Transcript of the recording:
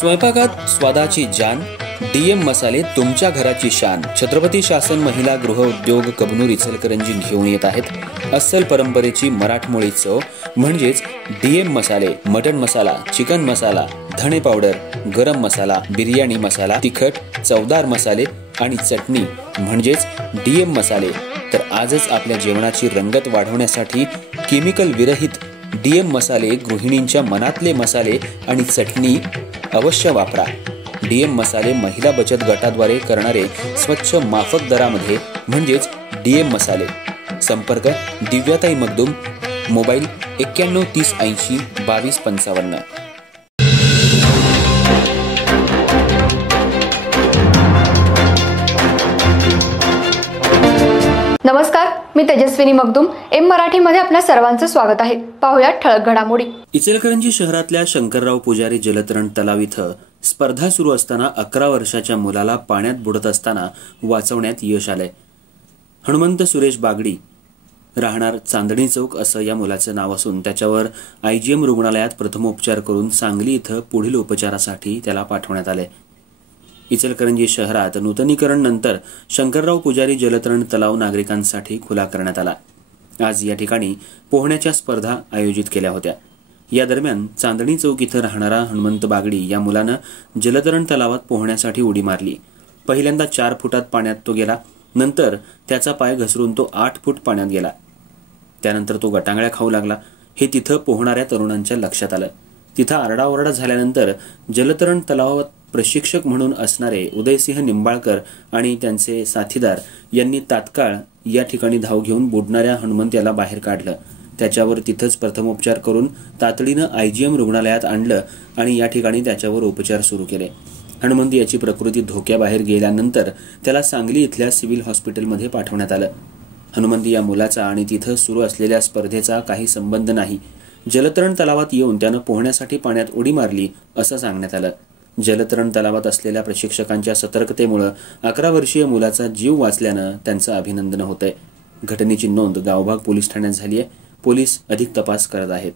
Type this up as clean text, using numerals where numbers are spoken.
स्वयंपाकात स्वादाची जान, डीएम मसाले तुमच्या घराची शान। छत्रपती शासन महिला गृह उद्योग कबनूर इचलकरंजी घेऊन येत आहेत अस्सल परंपरेची मराठमोळी चव म्हणजेच डीएम मसाले। मटन मसाला, चिकन मसाला, धणे पावडर, गरम मसाला, बिर्याणी मसाला, तिखट चवदार मसाले आणि चटणी म्हणजेच डीएम मसाले। तर आजच आपल्या जेवणाची रंगत वाढवण्यासाठी केमिकल विरहित डीएम मसाले, गृहिणींच्या मनातले मसाले आणि चटणी अवश्य वापरा। डीएम मसाले महिला बचत गटाद्वारे करणारे स्वच्छ माफक दरामध्ये म्हणजेच डीएम मसाले। संपर्क दिव्याताई मगदूम, मोबाईल 91 30 80 22 55। नमस्कार, मी तेजस्विनी मगदूम। एम मराठीमध्ये आपल्या सर्वांचं स्वागत आहे। पाहूया ठळक घडामोडी। इचलकरंजी शहरातल्या शंकरराव पुजारी जलतरण तलाव इथं स्पर्धा सुरू असताना 11 वर्षाच्या मुलाला पाण्यात बुडत असताना वाचवण्यात यश आलंय। हनुमंत सुरेश बागडी, राहणार चांदणी चौक असं या मुलाचं नाव असून त्याच्यावर आयजीएम रुग्णालयात प्रथमोपचार करून सांगली इथं पुढील उपचारासाठी त्याला पाठवण्यात आले। इचलकरंजी शहरात नूतनीकरण नंतर शंकरराव पुजारी जलतरण तलाव नागरिकांसाठी खुला करण्यात आला। आज या ठिकाणी पोहण्याच्या स्पर्धा आयोजित केल्या होत्या। या दरम्यान चांदणी चौक इथं राहणारा हनुमंत बागडी या मुलानं जलतरण तलावात पोहण्यासाठी उडी मारली। पहिल्यांदा 4 फुटात पाण्यात तो गेला, नंतर त्याचा पाय घसरून तो 8 फूट पाण्यात गेला। त्यानंतर तो गटांगळ्या खाऊ लागला। हे तिथं पोहणाऱ्या तरुणांच्या लक्षात आलं। तिथं आरडाओरडा झाल्यानंतर जलतरण तलावात प्रशिक्षक म्हणून असणारे उदयसिंह निंबाळकर आणि त्यांचे साथीदार यांनी तात्काळ या ठिकाणी धाव घेऊन बुडणाऱ्या हनुमंत याला बाहेर काढलं। त्याच्यावर तिथंच प्रथमोपचार करून तातडीनं आयजीएम रुग्णालयात आणलं आणि या ठिकाणी त्याच्यावर उपचार सुरू केले। हनुमंत याची प्रकृती धोक्याबाहेर गेल्यानंतर त्याला सांगली इथल्या सिव्हिल हॉस्पिटलमध्ये पाठवण्यात आलं। हनुमंत या मुलाचा आणि तिथं सुरू असलेल्या स्पर्धेचा काही संबंध नाही। जलतरण तलावात येऊन त्यानं पोहण्यासाठी पाण्यात उडी मारली असं सांगण्यात आलं। जलतरण तलावात असलेल्या प्रशिक्षकांच्या सतर्कतेमुळे 11 वर्षीय मुलाचा जीव वाचल्यानं त्यांचं अभिनंदन होतंय। घटनेची नोंद गावभाग पोलीस ठाण्यात झाली आहे। पोलीस अधिक तपास करत आहेत।